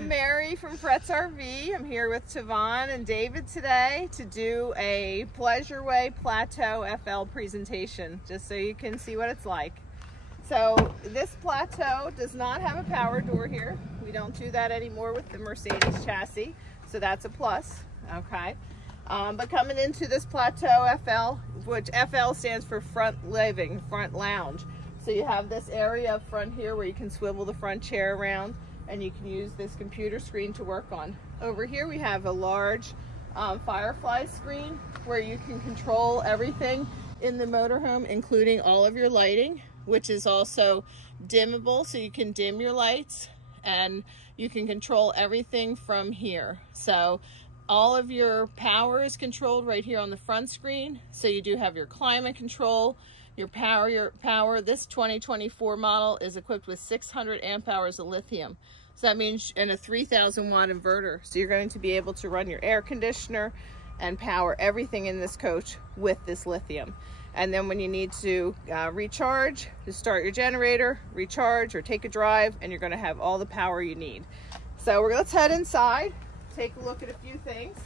I'm Mary from Fretz RV. I'm here with Tavon and David today to do a Pleasureway Plateau FL presentation, just so you can see what it's like. So this Plateau does not have a power door here. We don't do that anymore with the Mercedes chassis, so that's a plus, okay? But coming into this Plateau FL, which FL stands for front living, front lounge. So you have this area up front here where you can swivel the front chair around and you can use this computer screen to work on. Over here we have a large Firefly screen where you can control everything in the motorhome, including all of your lighting, which is also dimmable, so you can dim your lights and you can control everything from here. So all of your power is controlled right here on the front screen. So you do have your climate control, your power. This 2024 model is equipped with 600 amp hours of lithium. So that means, and a 3,000 watt inverter. So you're going to be able to run your air conditioner and power everything in this coach with this lithium. And then when you need to recharge, to start your generator, recharge, or take a drive, and you're going to have all the power you need. So let's head inside, take a look at a few things.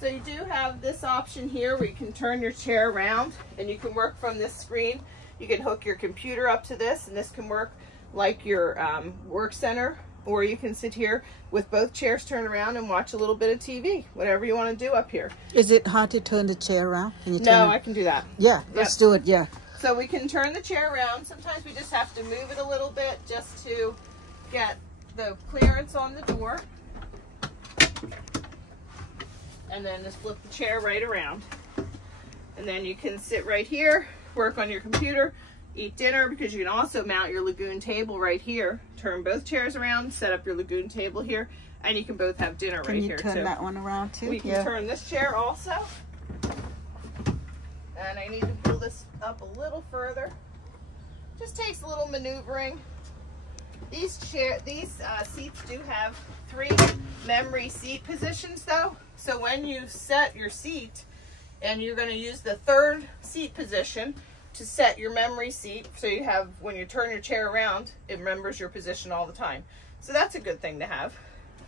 So you do have this option here where you can turn your chair around and you can work from this screen. You can hook your computer up to this, and this can work like your work center, or you can sit here with both chairs turned around and watch a little bit of TV, whatever you want to do up here. Is it hard to turn the chair around? Can you No, I can do that. Yeah, let's do it, yeah. So we can turn the chair around. Sometimes we just have to move it a little bit just to get the clearance on the door. And then just flip the chair right around. And then you can sit right here, work on your computer, eat dinner, because you can also mount your Lagoon table right here. Turn both chairs around, set up your Lagoon table here, and you can both have dinner right here too. Can you turn that one around too? We can turn this chair also. And I need to pull this up a little further. Just takes a little maneuvering. These seats do have 3 memory seat positions though. So when you set your seat, and you're going to use the 3rd seat position to set your memory seat, so you have, when you turn your chair around, it remembers your position all the time. So that's a good thing to have.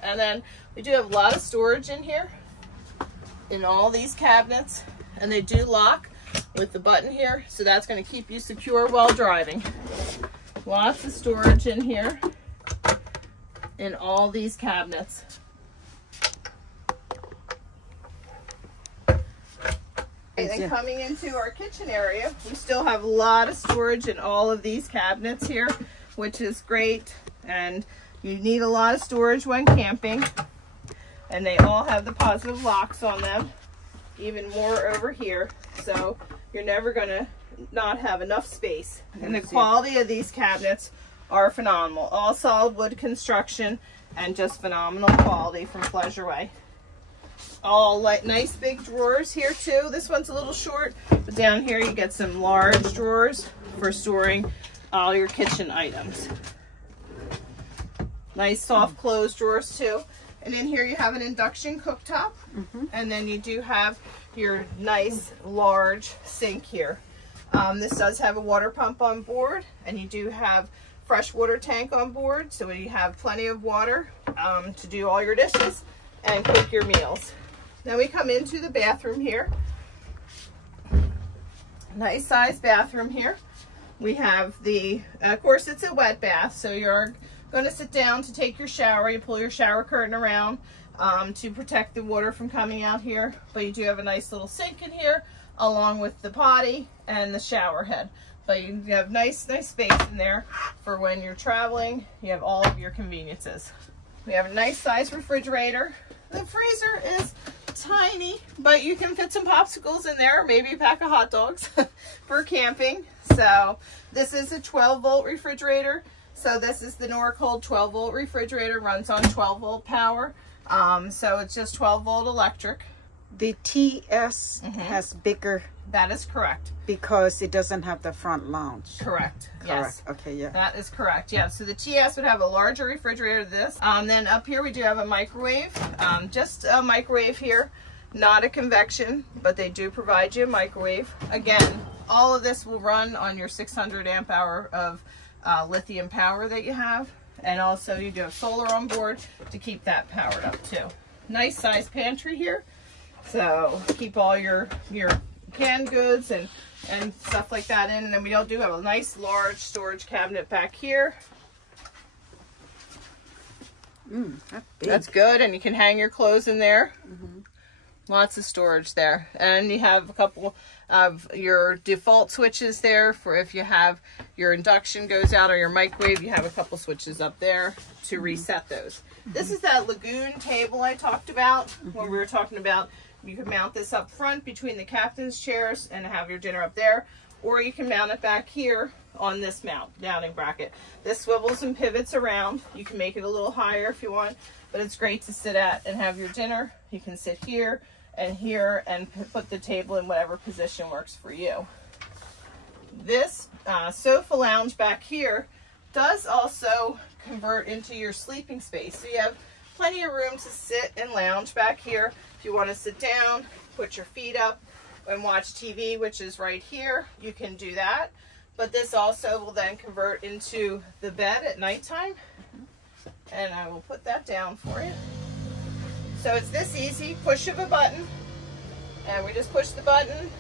And then we do have a lot of storage in here, in all these cabinets, and they do lock with the button here, so that's going to keep you secure while driving. Lots of storage in here, in all these cabinets. And coming into our kitchen area, we still have a lot of storage in all of these cabinets here, which is great. And you need a lot of storage when camping. And they all have the positive locks on them, even more over here. So you're never going to not have enough space. And the quality of these cabinets are phenomenal. All solid wood construction and just phenomenal quality from Pleasureway. All nice big drawers here too. This one's a little short, but down here you get some large drawers for storing all your kitchen items. Nice soft closed drawers too. And in here you have an induction cooktop, and then you do have your nice large sink here. This does have a water pump on board, and you do have freshwater tank on board, so you have plenty of water to do all your dishes and cook your meals. Now we come into the bathroom here. Nice sized bathroom here. We have the, of course it's a wet bath, so you're going to sit down to take your shower. You pull your shower curtain around to protect the water from coming out here. But you do have a nice little sink in here, along with the potty and the shower head. But you have nice space in there for when you're traveling. You have all of your conveniences. We have a nice size refrigerator. The freezer is tiny, but you can fit some popsicles in there, or maybe a pack of hot dogs for camping. So this is a 12-volt refrigerator. So this is the Norcold 12-volt refrigerator, runs on 12-volt power. So it's just 12-volt electric. The TS has bigger. That is correct. Because it doesn't have the front lounge. Correct. Yes. Okay, yeah. That is correct. Yeah. So the TS would have a larger refrigerator than this. Then up here we do have a microwave. Just a microwave here. Not a convection, but they do provide you a microwave. Again, all of this will run on your 600 amp hour of lithium power that you have. And also you do have solar on board to keep that powered up too. Nice size pantry here. So keep all your canned goods and stuff like that in. And then we all do have a nice large storage cabinet back here. That's big. That's good, and you can hang your clothes in there. Lots of storage there. And you have a couple of your default switches there for if you have your induction goes out or your microwave, you have a couple switches up there to reset those. This is that lagoon table I talked about when we were talking about you can mount this up front between the captain's chairs and have your dinner up there, or you can mount it back here on this mounting bracket. This swivels and pivots around. You can make it a little higher if you want, but it's great to sit at and have your dinner. You can sit here and put the table in whatever position works for you. This sofa lounge back here does also convert into your sleeping space. So you have plenty of room to sit and lounge back here. If you want to sit down, put your feet up and watch TV, which is right here, you can do that. But this also will then convert into the bed at nighttime. And I will put that down for you. So it's this easy, push of a button, and we just push the button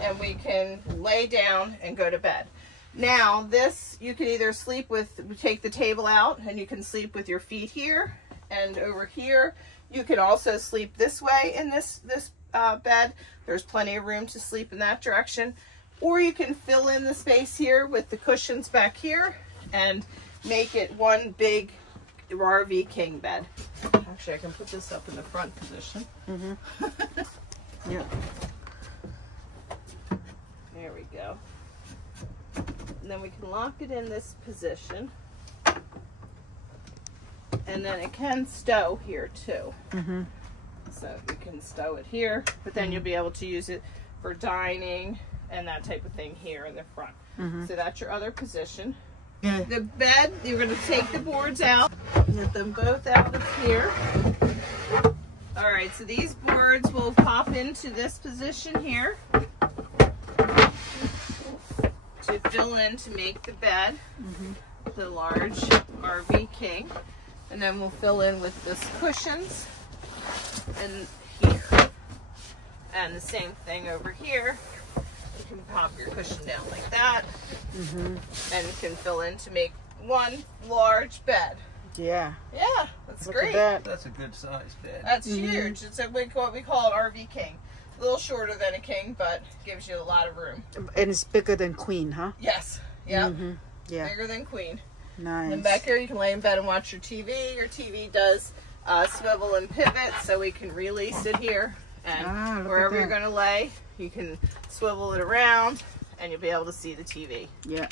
and we can lay down and go to bed. Now this, you can either sleep with, take the table out and you can sleep with your feet here and over here. You can also sleep this way in this bed. There's plenty of room to sleep in that direction. Or you can fill in the space here with the cushions back here and make it one big RV king bed. Actually, I can put this up in the front position. Yeah. There we go. And then we can lock it in this position. And then it can stow here too. So you can stow it here, but then you'll be able to use it for dining and that type of thing here in the front. So that's your other position. The bed, you're going to take the boards out, get them both out of here. All right, so these boards will pop into this position here to fill in to make the bed, the large RV king. And then we'll fill in with this cushions and here. And the same thing over here. You can pop your cushion down like that and can fill in to make one large bed. Yeah. Yeah, that's Look great. at that. That's a good sized bed. That's huge. It's what we call an RV king. A little shorter than a king, but gives you a lot of room. And it's bigger than queen, huh? Yes. Yeah. Yeah. Bigger than queen. Nice. And back here you can lay in bed and watch your TV. Your TV does swivel and pivot, so we can release it here. And wherever you're going to lay, you can swivel it around and you'll be able to see the TV. Yeah.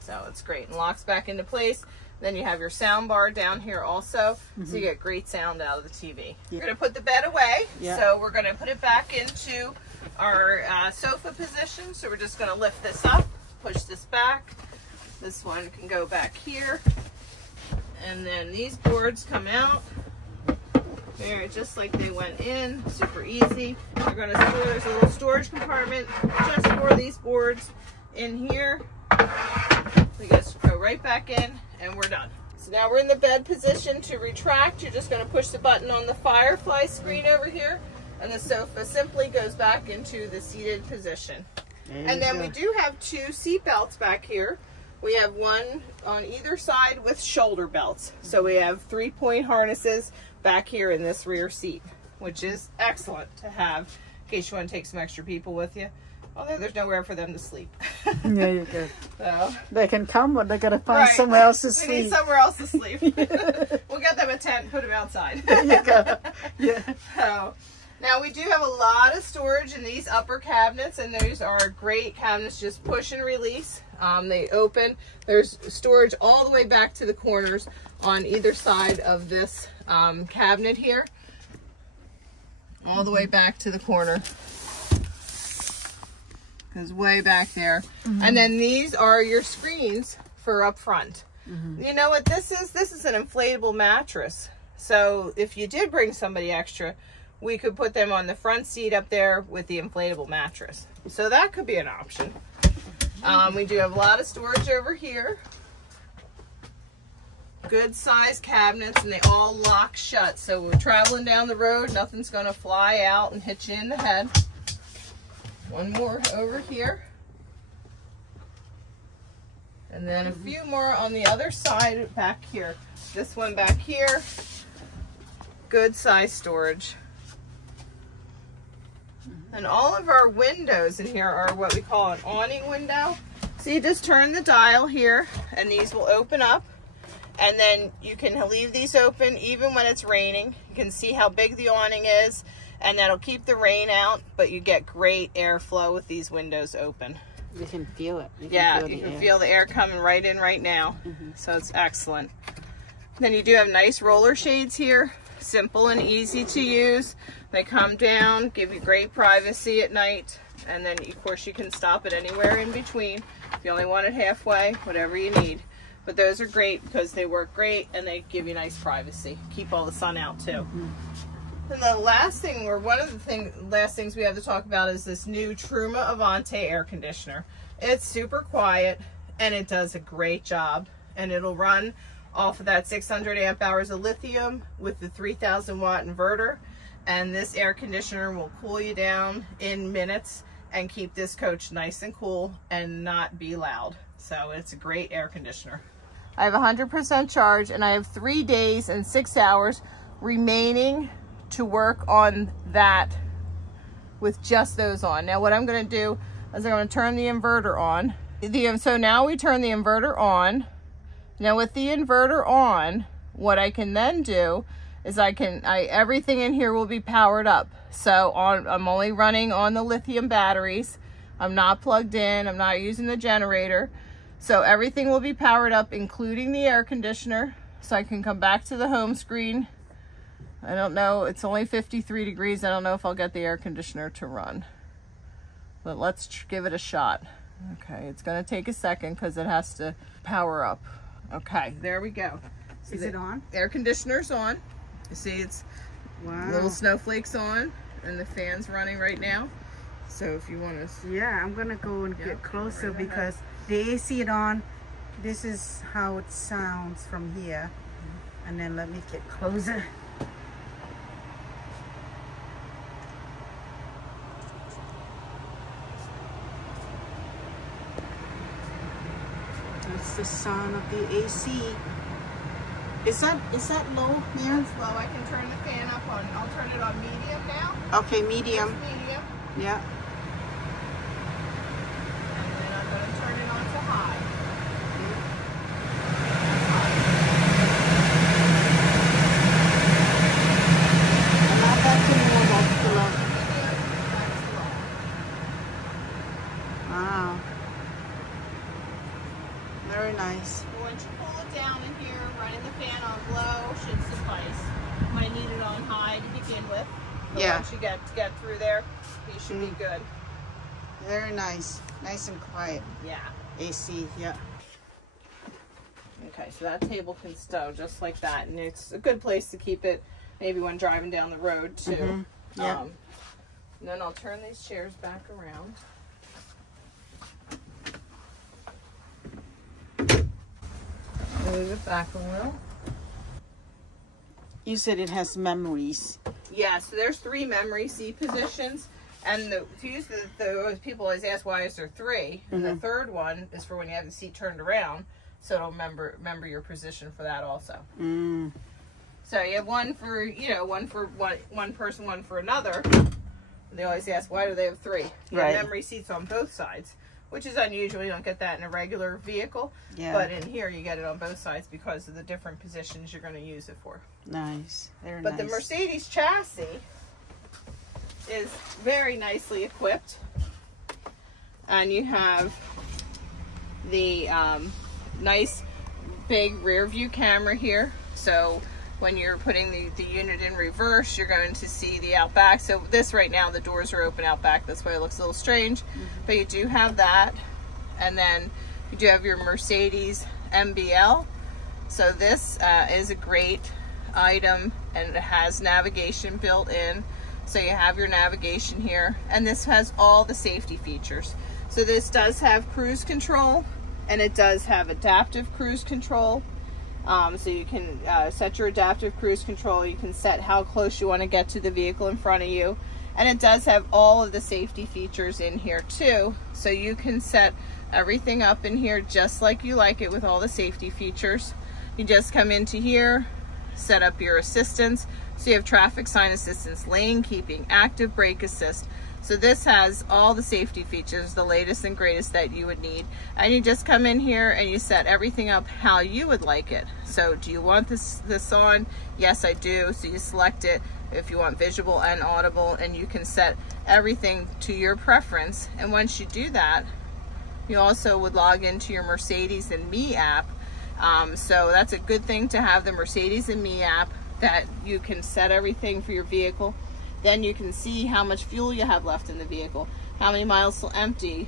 So it's great. And locks back into place. Then you have your sound bar down here also, so you get great sound out of the TV. We're going to put the bed away, so we're going to put it back into our sofa position. So we're just going to lift this up, push this back. This one can go back here. And then these boards come out. They're just like they went in, super easy. We're going to store, there's a little storage compartment just for these boards in here. We just go right back in and we're done. So now we're in the bed position to retract. You're just going to push the button on the Firefly screen over here and the sofa simply goes back into the seated position. And then we do have two seat belts back here. We have one on either side with shoulder belts. So we have 3-point harnesses back here in this rear seat, which is excellent to have in case you want to take some extra people with you. Although there's nowhere for them to sleep. Yeah, you go. So They can come, but they got to find somewhere else to we sleep. need somewhere else to sleep. We'll get them a tent and put them outside. There you go. Yeah. So, now we do have a lot of storage in these upper cabinets, and those are great cabinets. Just push and release. They open. There's storage all the way back to the corners on either side of this cabinet here. All the way back to the corner. Goes way back there. And then these are your screens for up front. You know what this is? This is an inflatable mattress. So if you did bring somebody extra, we could put them on the front seat up there with the inflatable mattress. So that could be an option. We do have a lot of storage over here. good sized cabinets, and they all lock shut. So we're traveling down the road, nothing's gonna fly out and hit you in the head. One more over here. And then a few more on the other side back here. This one back here, good size storage. And all of our windows in here are what we call an awning window. So you just turn the dial here and these will open up, and then you can leave these open even when it's raining. You can see how big the awning is, and that'll keep the rain out, but you get great airflow with these windows open. You can feel it. You can feel the air coming right in right now. So it's excellent. Then you do have nice roller shades here, simple and easy to use. They come down, give you great privacy at night, and then of course you can stop it anywhere in between. If you only want it halfway, whatever you need. But those are great because they work great and they give you nice privacy. Keep all the sun out too. And the last thing, or one of the last things we have to talk about, is this new Truma Avante air conditioner. It's super quiet and it does a great job, and it'll run off of that 600 amp hours of lithium with the 3000 watt inverter. And this air conditioner will cool you down in minutes and keep this coach nice and cool and not be loud. So it's a great air conditioner. I have 100% charge, and I have 3 days and 6 hours remaining to work on that with just those on. Now what I'm going to do is I'm going to turn the inverter on. So now we turn the inverter on. Now with the inverter on, what I can then do is everything in here will be powered up. So I'm only running on the lithium batteries. I'm not plugged in, I'm not using the generator. So everything will be powered up, including the air conditioner. So I can come back to the home screen. I don't know, it's only 53 degrees. I don't know if I'll get the air conditioner to run, but let's give it a shot. Okay, it's gonna take a second because it has to power up. Okay, there we go. See, is it on? Air conditioner's on. You see it's little snowflakes on, and the fan's running right now. So if you want to... Yeah, I'm gonna go and get closer because the AC is on. This is how it sounds from here. And then let me get closer. That's the sound of the AC. Is that low, Mary? It's low. I can turn the fan up on. I'll turn it on medium now. Okay, medium. It's medium. Yeah. And then I'm going to turn it on to high. And now back to normal, to low. Wow. Very nice. Once you pull it down in here, running the fan on low should suffice. You might need it on high to begin with. But Yeah. once you get through there, you should be good. Very nice. Nice and quiet. Yeah. AC, yeah. Okay, so that table can stow just like that, and it's a good place to keep it maybe when driving down the road too. Yeah. And then I'll turn these chairs back around. Move it back a little. You said it has memories. Yeah, so there's 3 memory seat positions, and people always ask, why is there 3? And the third one is for when you have the seat turned around, so it'll remember your position for that also. So you have one for one person, one for another. They always ask, why do they have 3? You have memory seats on both sides, which is unusual. You don't get that in a regular vehicle. Yeah. But in here, you get it on both sides because of the different positions you're going to use it for. Nice. Very But nice. the Mercedes chassis is very nicely equipped. And you have the nice big rear view camera here. So when you're putting the unit in reverse, you're going to see the out back. So this right now, the doors are open out back. That's why it looks a little strange. But you do have that. And then you do have your Mercedes MBL. So this is a great item, and it has navigation built in. So you have your navigation here. And this has all the safety features. So this does have cruise control, and it does have adaptive cruise control. So you can set your adaptive cruise control. You can set how close you want to get to the vehicle in front of you. And it does have all of the safety features in here too. So you can set everything up in here just like you like it with all the safety features. You just come into here, set up your assistance. So you have traffic sign assistance, lane keeping, active brake assist. So this has all the safety features, the latest and greatest that you would need. And you just come in here and you set everything up how you would like it. So do you want this on? Yes, I do. So you select it if you want visual and audible, and you can set everything to your preference. And once you do that, you also would log into your Mercedes and Me app. So that's a good thing to have the Mercedes and Me app, that you can set everything for your vehicle. Then you can see how much fuel you have left in the vehicle, how many miles still empty,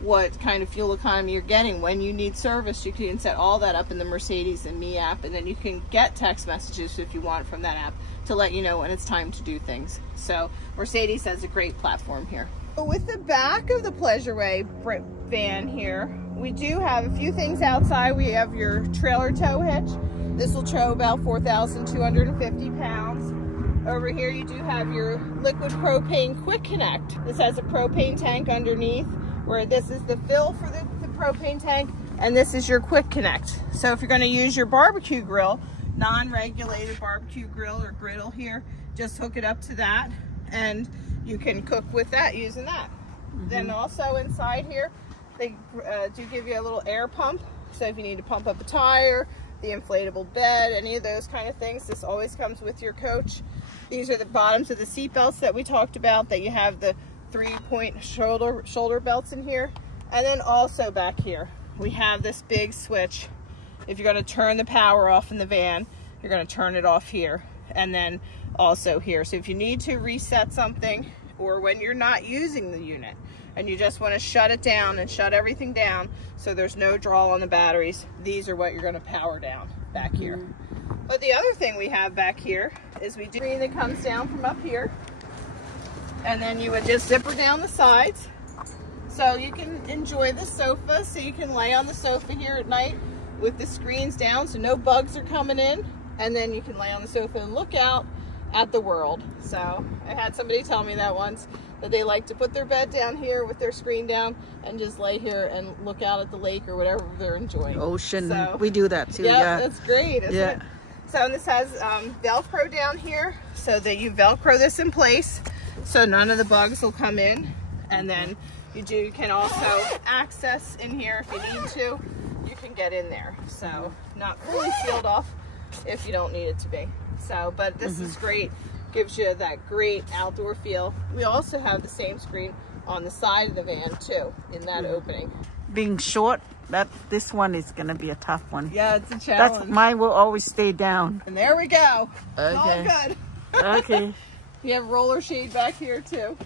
what kind of fuel economy you're getting, when you need service. You can set all that up in the Mercedes and Me app, and then you can get text messages if you want from that app to let you know when it's time to do things. So Mercedes has a great platform here. With the back of the Pleasureway van here, we do have a few things outside. We have your trailer tow hitch. This will tow about 4,250 pounds. Over here you do have your liquid propane quick connect. This has a propane tank underneath, where this is the fill for the propane tank, and this is your quick connect. So if you're going to use your barbecue grill, non-regulated barbecue grill or griddle here, just hook it up to that and you can cook with that using that. Then also inside here, they do give you a little air pump. So if you need to pump up a tire, the inflatable bed, any of those kind of things, this always comes with your coach. These are the bottoms of the seat belts that we talked about, that you have the 3-point shoulder belts in here. And then also back here, we have this big switch. If you're going to turn the power off in the van, you're going to turn it off here, and then also here. So if you need to reset something, or when you're not using the unit and you just want to shut it down and shut everything down so there's no draw on the batteries, these are what you're going to power down back here. But the other thing we have back here is we do a screen that comes down from up here, and then you would just zipper down the sides so you can enjoy the sofa. So you can lay on the sofa here at night with the screens down so no bugs are coming in, and then you can lay on the sofa and look out at the world. So I had somebody tell me that once, that they like to put their bed down here with their screen down and just lay here and look out at the lake or whatever they're enjoying. Ocean, so, we do that too. Yeah, that's great, isn't it? So this has Velcro down here, so that you Velcro this in place so none of the bugs will come in. And then you can also access in here if you need to. You can get in there, so not fully sealed off if you don't need it to be. So, but this is great, gives you that great outdoor feel. We also have the same screen on the side of the van too, in that opening. Being short, this one is gonna be a tough one. Yeah, it's a challenge. Mine will always stay down. And there we go. Okay. It's all good. Okay. You have roller shade back here too.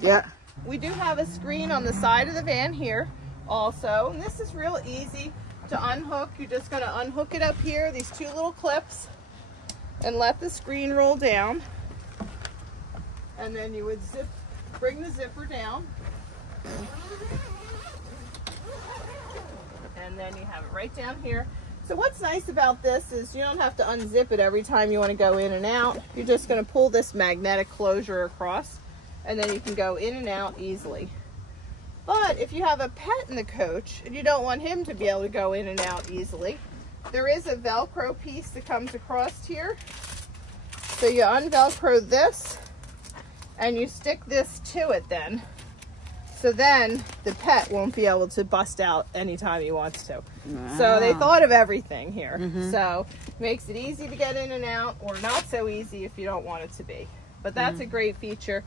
Yeah. We do have a screen on the side of the van here also, and this is real easy to unhook. You're just going to unhook it up here, these two little clips, and let the screen roll down. And then you would bring the zipper down. And then you have it right down here. So what's nice about this is you don't have to unzip it every time you want to go in and out. You're just going to pull this magnetic closure across, and then you can go in and out easily. But if you have a pet in the coach and you don't want him to be able to go in and out easily, there is a Velcro piece that comes across here. So you unvelcro this and you stick this to it then. So then the pet won't be able to bust out anytime he wants to. Wow. So they thought of everything here. So it makes it easy to get in and out, or not so easy if you don't want it to be. But that's a great feature.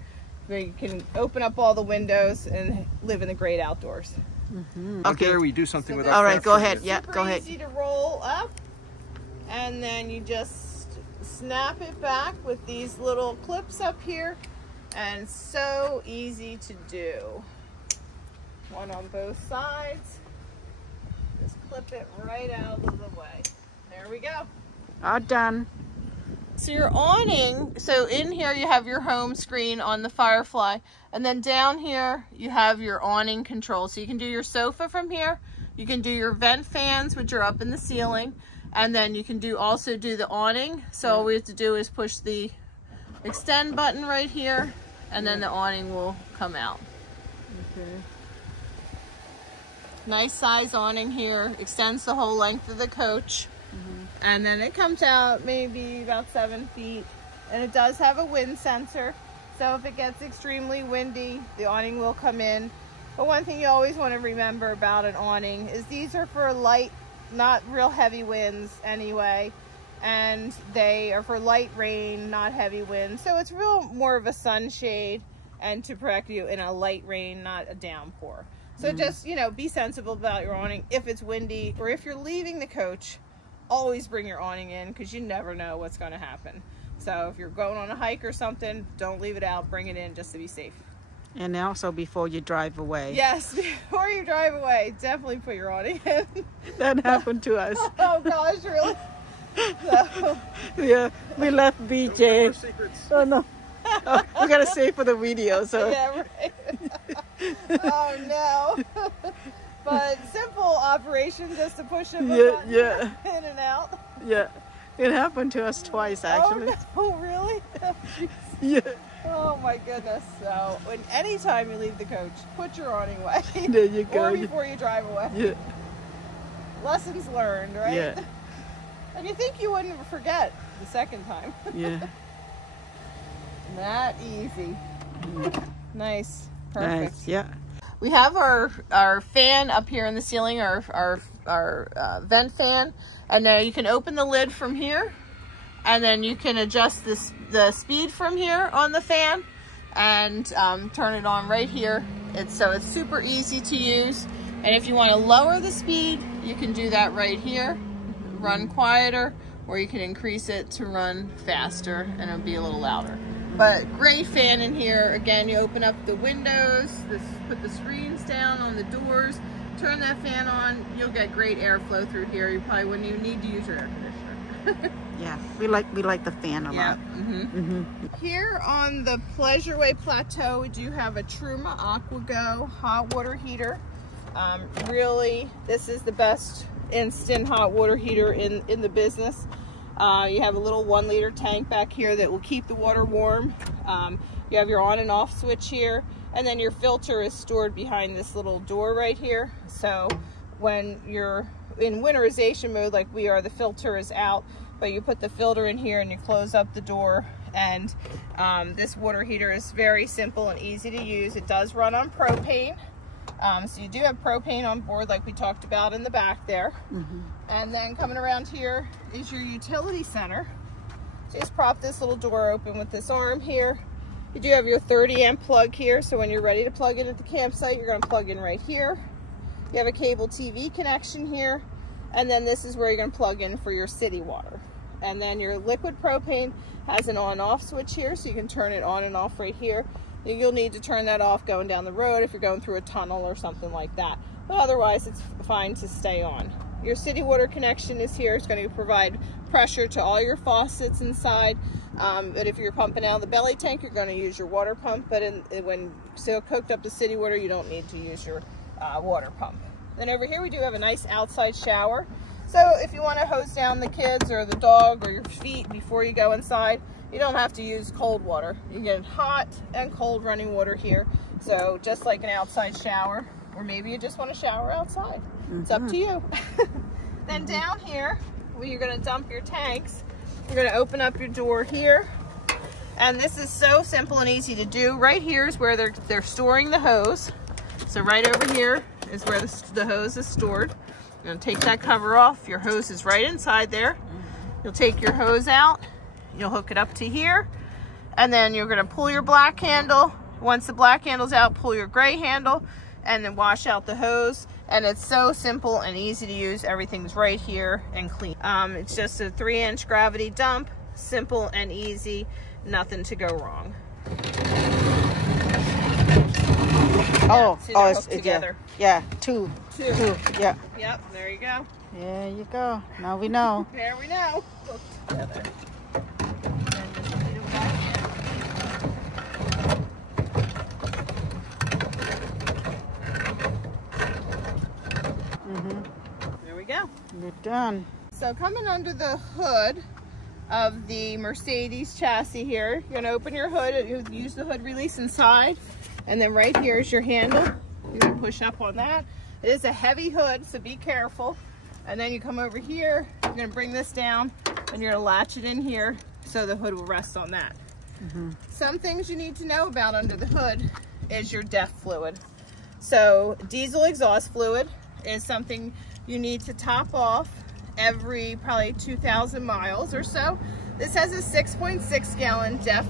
You can open up all the windows and live in the great outdoors. Okay, there we do something with our all right, go ahead. Yeah, go ahead. Easy to roll up, and then you just snap it back with these little clips up here, and so easy to do. One on both sides. Just clip it right out of the way. There we go. All done. So your awning, so in here you have your home screen on the Firefly, and then down here you have your awning control. So you can do your sofa from here, you can do your vent fans, which are up in the ceiling, And then you can also do the awning. So all we have to do is push the extend button right here, and then the awning will come out. Okay. Nice size awning here, extends the whole length of the coach. And then it comes out maybe about 7 feet, and it does have a wind sensor. So if it gets extremely windy, the awning will come in. But one thing you always want to remember about an awning is these are for light, not real heavy winds anyway. And they are for light rain, not heavy winds. So it's more of a sunshade and to protect you in a light rain, not a downpour. So just, you know, be sensible about your awning. If it's windy or if you're leaving the coach, always bring your awning in because you never know what's going to happen. So if you're going on a hike or something, don't leave it out. Bring it in just to be safe. And also before you drive away. Yes, before you drive away, definitely put your awning in. That happened to us. Oh gosh, really? So. Yeah, we left BJ. Oh no. Oh, we gotta save for the video, so. Yeah, right. Oh no. But simple operation just to push them yeah. in and out. Yeah, it happened to us twice actually. Oh, really? Yeah. Oh my goodness. So anytime you leave the coach, put your awning away. There you go. Or before you drive away. Yeah. Lessons learned, right? Yeah. And you think you wouldn't forget the second time. Yeah. That easy. Nice. Perfect. Nice. Yeah. We have our fan up here in the ceiling, our vent fan, and then you can open the lid from here, and then you can adjust the speed from here on the fan, and turn it on right here. It's super easy to use. And if you want to lower the speed, you can do that right here, run quieter, or you can increase it to run faster, and it'll be a little louder. But great fan in here. Again, you open up the windows, put the screens down on the doors, turn that fan on, you'll get great airflow through here. You probably wouldn't even need to use your air conditioner. Yeah, we like the fan a lot. Here on the Pleasure Way Plateau, we do have a Truma AquaGo hot water heater. Really, this is the best instant hot water heater in the business. You have a little 1 liter tank back here that will keep the water warm. You have your on and off switch here, and then your filter is stored behind this little door right here. So when you're in winterization mode like we are, the filter is out, but you put the filter in here and you close up the door. And this water heater is very simple and easy to use. It does run on propane. So you do have propane on board like we talked about in the back there. And then coming around here is your utility center. So just prop this little door open with this arm here. You do have your 30 amp plug here, so when you're ready to plug in at the campsite, you're going to plug in right here. You have a cable TV connection here, and then this is where you're going to plug in for your city water. And then your liquid propane has an on-off switch here, so you can turn it on and off right here. You'll need to turn that off going down the road if you're going through a tunnel or something like that. But otherwise, it's fine to stay on. Your city water connection is here. It's going to provide pressure to all your faucets inside. But if you're pumping out of the belly tank, you're going to use your water pump. But when still cooked up to city water, you don't need to use your water pump. Then over here, we do have a nice outside shower. So if you want to hose down the kids or the dog or your feet before you go inside, you don't have to use cold water. You get hot and cold running water here. So just like an outside shower, or maybe you just want to shower outside. It's up to you. Then down here, where you're going to dump your tanks, you're going to open up your door here. And this is so simple and easy to do. Right here is where they're storing the hose. So right over here is where the hose is stored. You're going to take that cover off. Your hose is right inside there. You'll take your hose out. You'll hook it up to here. And then you're going to pull your black handle. Once the black handle's out, pull your gray handle and then wash out the hose. And it's so simple and easy to use. Everything's right here and clean. It's just a 3-inch gravity dump. Simple and easy. Nothing to go wrong. It's together. Yeah, two. Yeah. Yep, there you go. There you go. Now we know. There we know. Hook together. There we go. You're done. So coming under the hood of the Mercedes chassis here, you're going to open your hood, you use the hood release inside, and then right here is your handle. You're going to push up on that. It is a heavy hood, so be careful. And then you come over here, you're going to bring this down, and you're going to latch it in here so the hood will rest on that. Some things you need to know about under the hood is your DEF fluid. So diesel exhaust fluid is something you need to top off every probably 2,000 miles or so. This has a 6.6 gallon DEF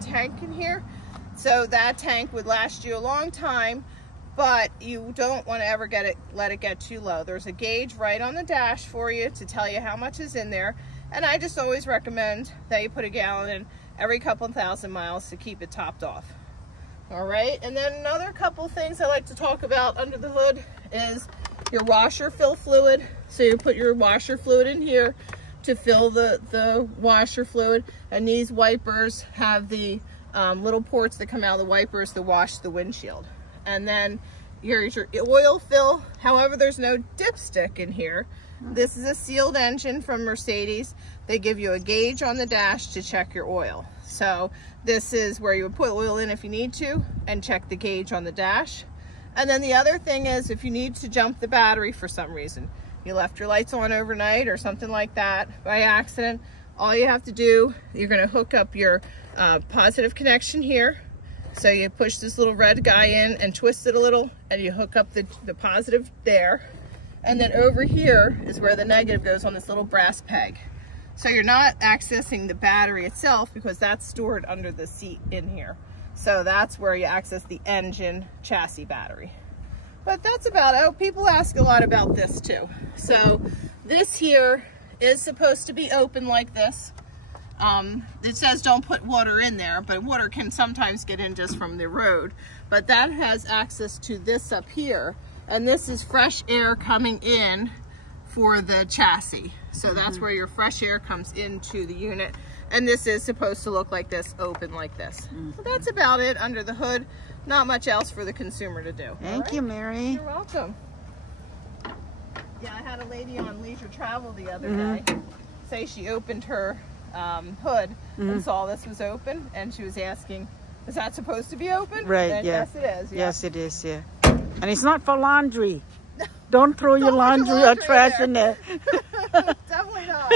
tank in here. So that tank would last you a long time, but you don't want to ever let it get too low. There's a gauge right on the dash for you to tell you how much is in there. And I just always recommend that you put a gallon in every couple thousand miles to keep it topped off. All right, and then another couple things I like to talk about under the hood is your washer fill fluid. So you put your washer fluid in here to fill the washer fluid, and these wipers have the little ports that come out of the wipers to wash the windshield. And then here's your oil fill. However, there's no dipstick in here. This is a sealed engine from Mercedes. They give you a gauge on the dash to check your oil. So this is where you would put oil in if you need to and check the gauge on the dash. And then the other thing is if you need to jump the battery for some reason, you left your lights on overnight or something like that by accident, all you have to do, you're going to hook up your positive connection here. So you push this little red guy in and twist it a little, and you hook up the positive there. And then over here is where the negative goes on this little brass peg. So you're not accessing the battery itself because that's stored under the seat in here. So that's where you access the engine chassis battery. But that's about it. Oh, people ask a lot about this too. So this here is supposed to be open like this. It says don't put water in there, but water can sometimes get in just from the road. But that has access to this up here. And this is fresh air coming in for the chassis. So that's where your fresh air comes into the unit. And this is supposed to look like this, open like this. So that's about it under the hood. Not much else for the consumer to do. Thank you, Mary. You're welcome. Yeah, I had a lady on Leisure Travel the other day say she opened her hood and saw this was open, and she was asking, is that supposed to be open? Right, And yeah. yes, it is. Yeah. Yes, it is, yeah. And it's not for laundry. Don't throw your laundry or trash in there. Definitely not.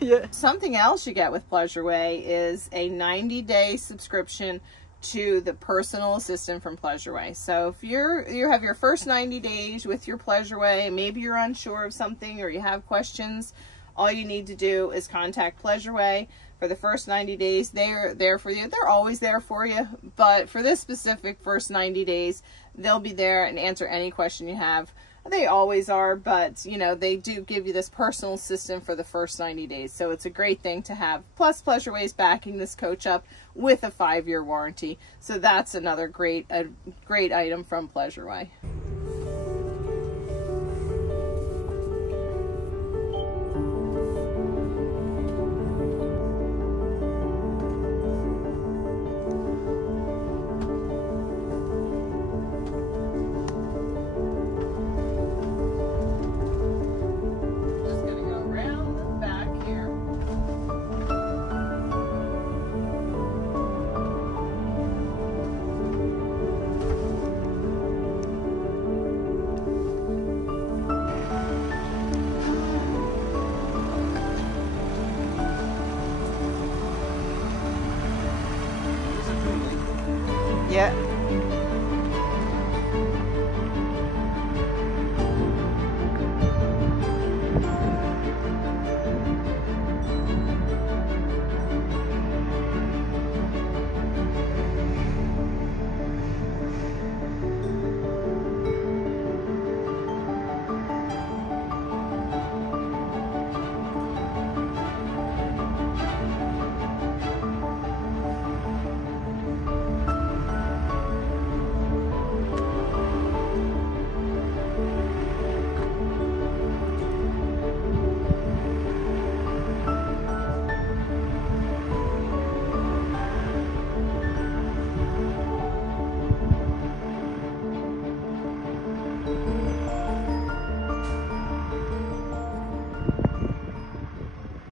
Yeah. Something else you get with Pleasureway is a 90-day subscription to the personal assistant from Pleasureway. So if you have your first 90 days with your Pleasureway, maybe you're unsure of something or you have questions, all you need to do is contact Pleasureway. For the first 90 days, they're there for you. They're always there for you, but for this specific first 90 days, they'll be there and answer any question you have. They always are, but you know, they do give you this personal assistant for the first 90 days. So it's a great thing to have. Plus Pleasureway's backing this coach up with a 5-year warranty. So that's another great item from Pleasureway. Yeah.